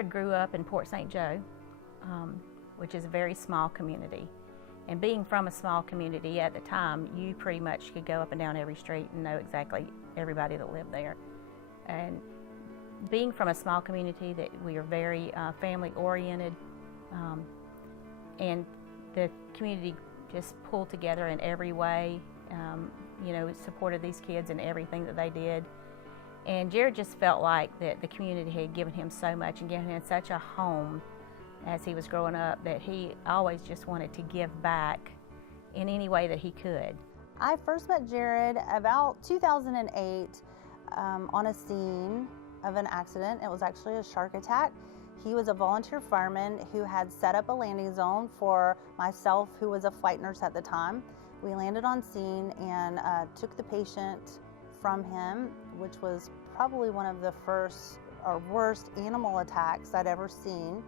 Jarrod grew up in Port St. Joe, which is a very small community. And being from a small community at the time, you pretty much could go up and down every street and know exactly everybody that lived there. And being from a small community, that we are very family oriented, and the community just pulled together in every way. It supported these kids in everything that they did. And Jarrod just felt like that the community had given him so much and given him such a home as he was growing up, that he always just wanted to give back in any way that he could. I first met Jarrod about 2008 on a scene of an accident. It was actually a shark attack. He was a volunteer fireman who had set up a landing zone for myself, who was a flight nurse at the time. We landed on scene and took the patient from him, which was probably one of the first or worst animal attacks I'd ever seen.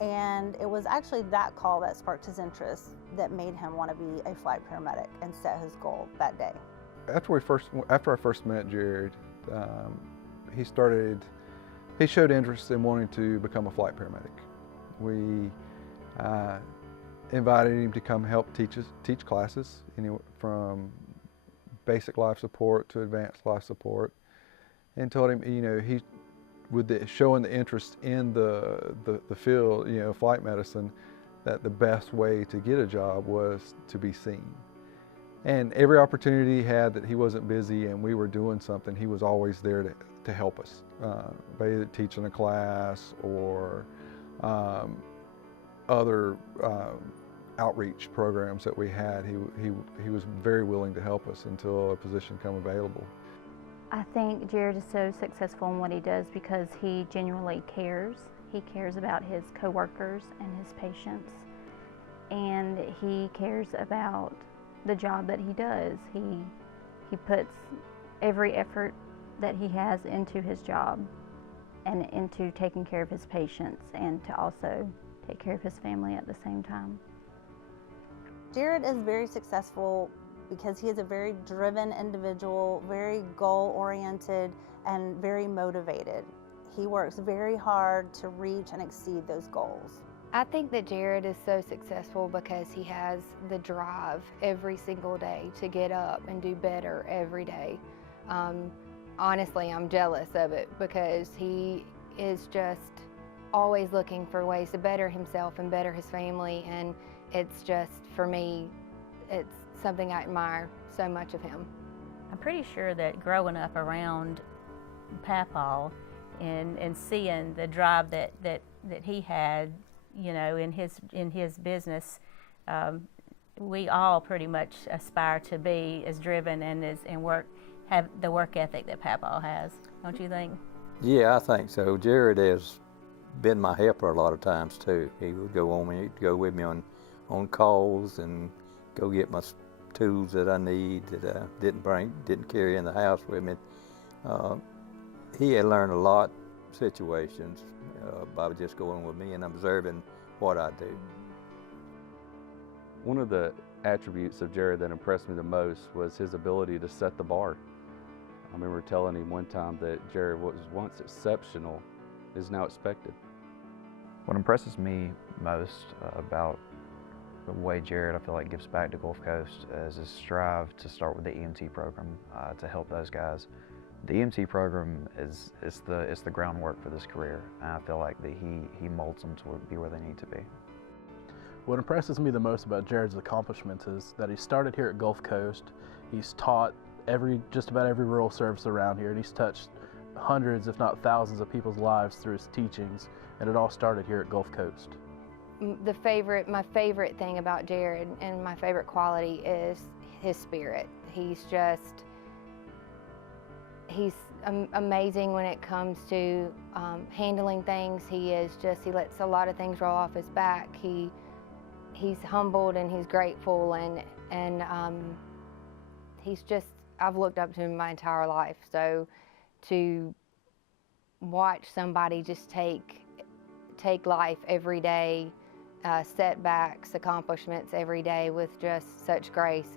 And it was actually that call that sparked his interest, that made him want to be a flight paramedic and set his goal that day. After I first met Jarrod, he showed interest in wanting to become a flight paramedic. We invited him to come help teach classes, from basic life support to advanced life support, and told him, showing the interest in the field, flight medicine, that the best way to get a job was to be seen. And every opportunity he had that he wasn't busy and we were doing something, he was always there to help us, be it teaching a class or other outreach programs that we had. He was very willing to help us until a position came available. I think Jarrod is so successful in what he does because he genuinely cares. He cares about his coworkers and his patients, and he cares about the job that he does. He puts every effort that he has into his job and into taking care of his patients, and to also take care of his family at the same time. Jarrod is very successful because he is a very driven individual, very goal-oriented, and very motivated. He works very hard to reach and exceed those goals. I think that Jarrod is so successful because he has the drive every single day to get up and do better every day. Honestly, I'm jealous of it because he is just always looking for ways to better himself and better his family, and it's just, for me, it's something I admire so much of him. I'm pretty sure that growing up around Papaw and seeing the drive that he had, in his business, we all pretty much aspire to be as driven and have the work ethic that Papaw has, don't you think? Yeah, I think so. Jarrod has been my helper a lot of times too. He would go with me on calls and go get my tools that I need that I didn't carry in the house with me. He had learned a lot of situations by just going with me and observing what I do. One of the attributes of Jarrod that impressed me the most was his ability to set the bar. I remember telling him one time that Jarrod, what was once exceptional is now expected. What impresses me most about the way Jarrod, I feel like, gives back to Gulf Coast is his strive to start with the EMT program to help those guys. The EMT program is the groundwork for this career, and I feel like that he molds them to be where they need to be. What impresses me the most about Jarrod's accomplishments is that he started here at Gulf Coast. He's taught just about every rural service around here, and he's touched hundreds, if not thousands, of people's lives through his teachings, and it all started here at Gulf Coast. My favorite thing about Jarrod and my favorite quality is his spirit. He's amazing when it comes to handling things. He lets a lot of things roll off his back. He's humbled and he's grateful, and I've looked up to him my entire life. So to watch somebody just take life every day, setbacks, accomplishments every day with just such grace,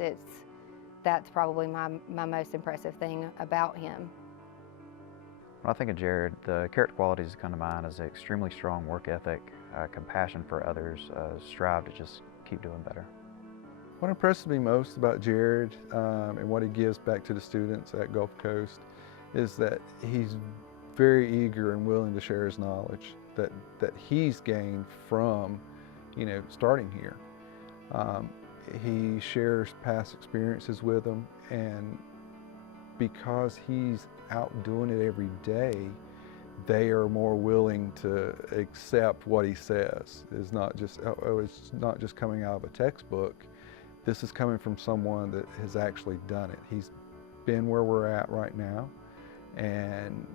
that's probably my most impressive thing about him. When I think of Jarrod, the character qualities that come to mind is an extremely strong work ethic, compassion for others, strive to just keep doing better. What impresses me most about Jarrod and what he gives back to the students at Gulf Coast is that he's very eager and willing to share his knowledge that he's gained from, starting here. He shares past experiences with them, and because he's out doing it every day, they are more willing to accept what he says. It's not just coming out of a textbook. This is coming from someone that has actually done it. He's been where we're at right now, and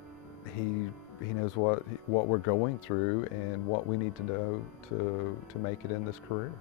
he knows what we're going through and what we need to know to make it in this career.